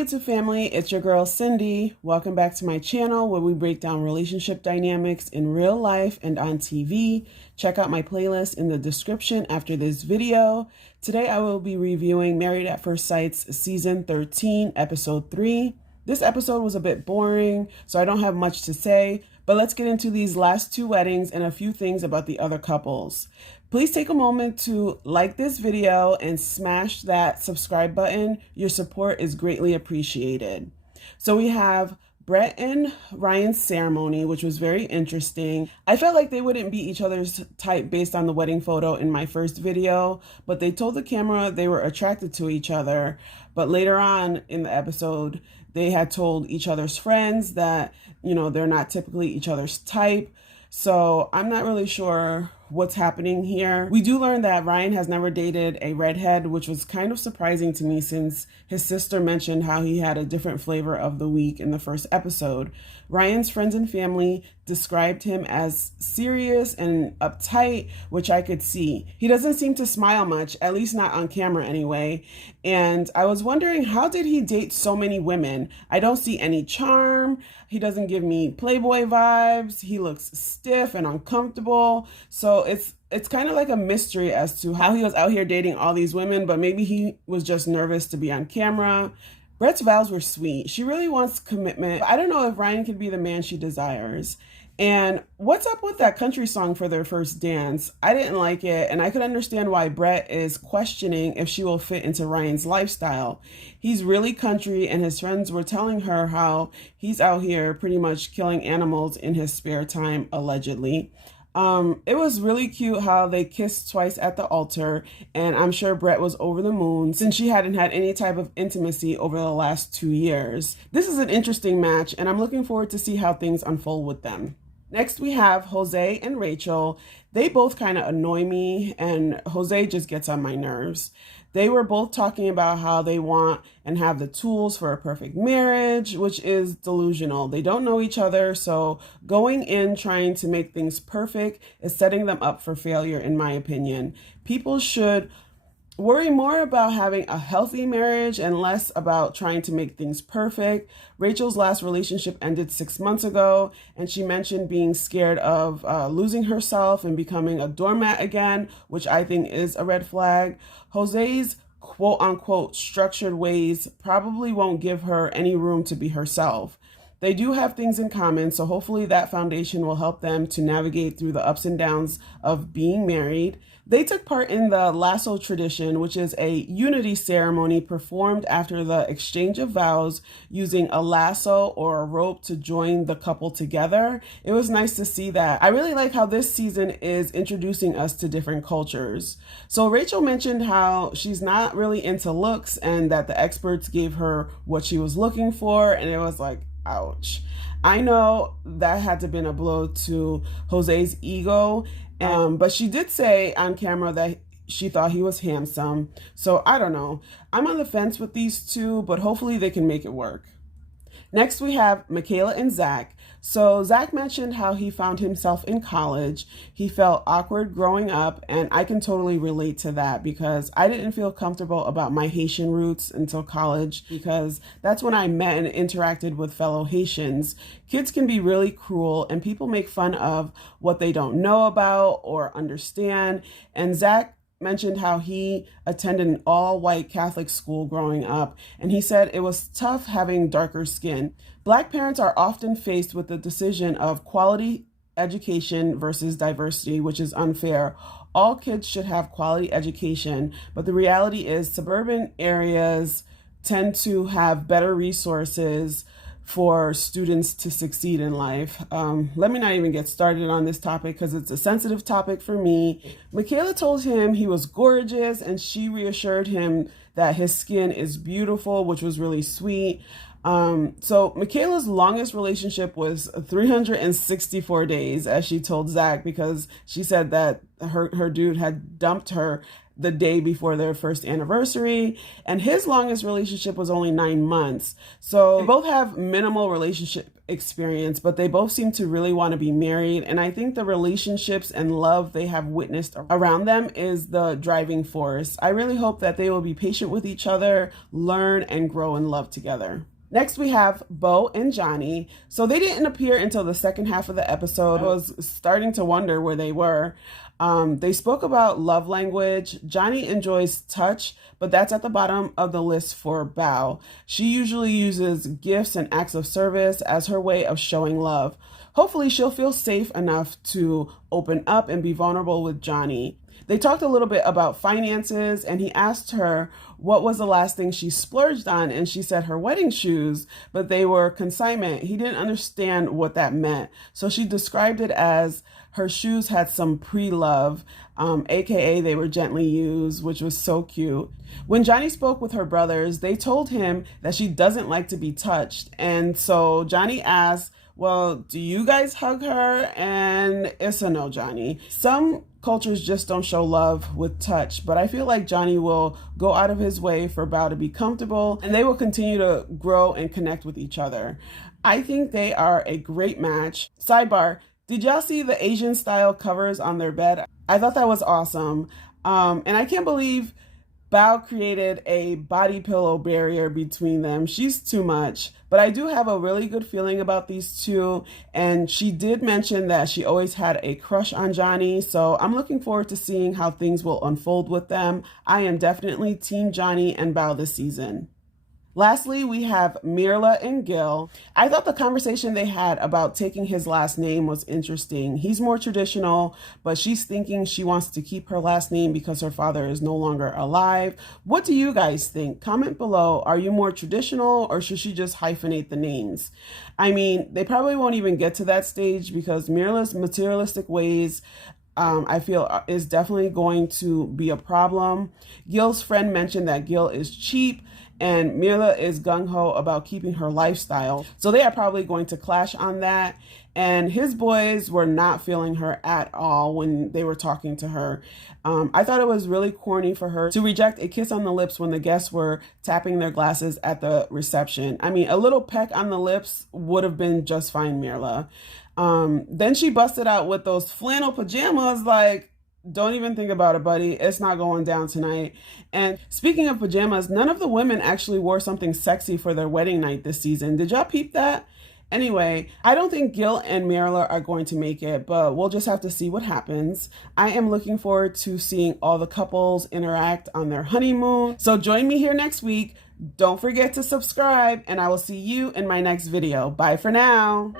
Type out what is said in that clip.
YouTube family, it's your girl Cindy. Welcome back to my channel where we break down relationship dynamics in real life and on TV. Check out my playlist in the description after this video. Today I will be reviewing Married at First Sight's Season 13, Episode 3. This episode was a bit boring, so I don't have much to say, but let's get into these last two weddings and a few things about the other couples. Please take a moment to like this video and smash that subscribe button. Your support is greatly appreciated. So we have Brett and Ryan's ceremony, which was very interesting. I felt like they wouldn't be each other's type based on the wedding photo in my first video, but they told the camera they were attracted to each other. But later on in the episode, they had told each other's friends that, they're not typically each other's type. So I'm not really sure what's happening here. We do learn that Ryan has never dated a redhead, which was kind of surprising to me since his sister mentioned how he had a different flavor of the week in the first episode. Ryan's friends and family described him as serious and uptight, which I could see. He doesn't seem to smile much, at least not on camera anyway. And I was wondering, how did he date so many women? I don't see any charm. He doesn't give me Playboy vibes. He looks stiff and uncomfortable. So it's kind of like a mystery as to how he was out here dating all these women, but maybe he was just nervous to be on camera. Brett's vows were sweet. She really wants commitment. I don't know if Ryan could be the man she desires. And what's up with that country song for their first dance? I didn't like it, and I could understand why Brett is questioning if she will fit into Ryan's lifestyle. He's really country, and his friends were telling her how he's out here pretty much killing animals in his spare time, allegedly. It was really cute how they kissed twice at the altar, and I'm sure Brett was over the moon since she hadn't had any type of intimacy over the last 2 years. This is an interesting match, and I'm looking forward to see how things unfold with them. Next, we have Jose and Rachel. They both kind of annoy me, and Jose just gets on my nerves. They were both talking about how they want and have the tools for a perfect marriage, which is delusional. They don't know each other, so going in trying to make things perfect is setting them up for failure, in my opinion. People should worry more about having a healthy marriage and less about trying to make things perfect. Rachel's last relationship ended 6 months ago, and she mentioned being scared of losing herself and becoming a doormat again, which I think is a red flag. Jose's quote-unquote structured ways probably won't give her any room to be herself. They do have things in common, so hopefully that foundation will help them to navigate through the ups and downs of being married. They took part in the lasso tradition, which is a unity ceremony performed after the exchange of vows using a lasso or a rope to join the couple together. It was nice to see that. I really like how this season is introducing us to different cultures. So Rachel mentioned how she's not really into looks and that the experts gave her what she was looking for, and it was like, ouch. I know that had to have been a blow to Jose's ego, but she did say on camera that she thought he was handsome. So I don't know. I'm on the fence with these two, but hopefully they can make it work. Next, we have Michaela and Zach. So Zach mentioned how he found himself in college. He felt awkward growing up, and I can totally relate to that because I didn't feel comfortable about my Haitian roots until college because that's when I met and interacted with fellow Haitians. Kids can be really cruel, and people make fun of what they don't know about or understand. And Zach mentioned how he attended an all-white Catholic school growing up, and he said it was tough having darker skin. Black parents are often faced with the decision of quality education versus diversity, which is unfair. All kids should have quality education, but the reality is suburban areas tend to have better resources for students to succeed in life. Let me not even get started on this topic because it's a sensitive topic for me. Michaela told him he was gorgeous, and she reassured him that his skin is beautiful, which was really sweet. So Michaela's longest relationship was 364 days, as she told Zach, because she said that her dude had dumped her the day before their first anniversary, and his longest relationship was only 9 months. So they both have minimal relationship experience, but they both seem to really want to be married. And I think the relationships and love they have witnessed around them is the driving force. I really hope that they will be patient with each other, learn, and grow in love together. Next, we have Beau and Johnny. So they didn't appear until the second half of the episode. I was starting to wonder where they were. They spoke about love language. Johnny enjoys touch, but that's at the bottom of the list for Beau. She usually uses gifts and acts of service as her way of showing love. Hopefully, she'll feel safe enough to open up and be vulnerable with Johnny. They talked a little bit about finances, and he asked her what was the last thing she splurged on, and she said her wedding shoes, but they were consignment. He didn't understand what that meant, so she described it as her shoes had some pre-love, aka they were gently used, which was so cute. When Johnny spoke with her brothers, they told him that she doesn't like to be touched, and so Johnny asked, well, do you guys hug her? And it's a no, Johnny. Some cultures just don't show love with touch, but I feel like Johnny will go out of his way for Beau to be comfortable, and they will continue to grow and connect with each other. I think they are a great match. Sidebar, did y'all see the Asian style covers on their bed? I thought that was awesome. And I can't believe Beau created a body pillow barrier between them. She's too much. But I do have a really good feeling about these two. And she did mention that she always had a crush on Johnny. So I'm looking forward to seeing how things will unfold with them. I am definitely Team Johnny and Beau this season. Lastly, we have Merla and Gill. I thought the conversation they had about taking his last name was interesting. He's more traditional, but she's thinking she wants to keep her last name because her father is no longer alive. What do you guys think? Comment below. Are you more traditional, or should she just hyphenate the names? I mean, they probably won't even get to that stage because Merla's materialistic ways I feel is definitely going to be a problem. Gil's friend mentioned that Gill is cheap and Merla is gung-ho about keeping her lifestyle. So they are probably going to clash on that. And his boys were not feeling her at all when they were talking to her. I thought it was really corny for her to reject a kiss on the lips when the guests were tapping their glasses at the reception. I mean, a little peck on the lips would have been just fine, Merla. Then she busted out with those flannel pajamas, like, don't even think about it, buddy. It's not going down tonight. And speaking of pajamas, none of the women actually wore something sexy for their wedding night this season. Did y'all peep that? Anyway, I don't think Gill and Merla are going to make it, but we'll just have to see what happens. I am looking forward to seeing all the couples interact on their honeymoon. So join me here next week. Don't forget to subscribe, and I will see you in my next video. Bye for now.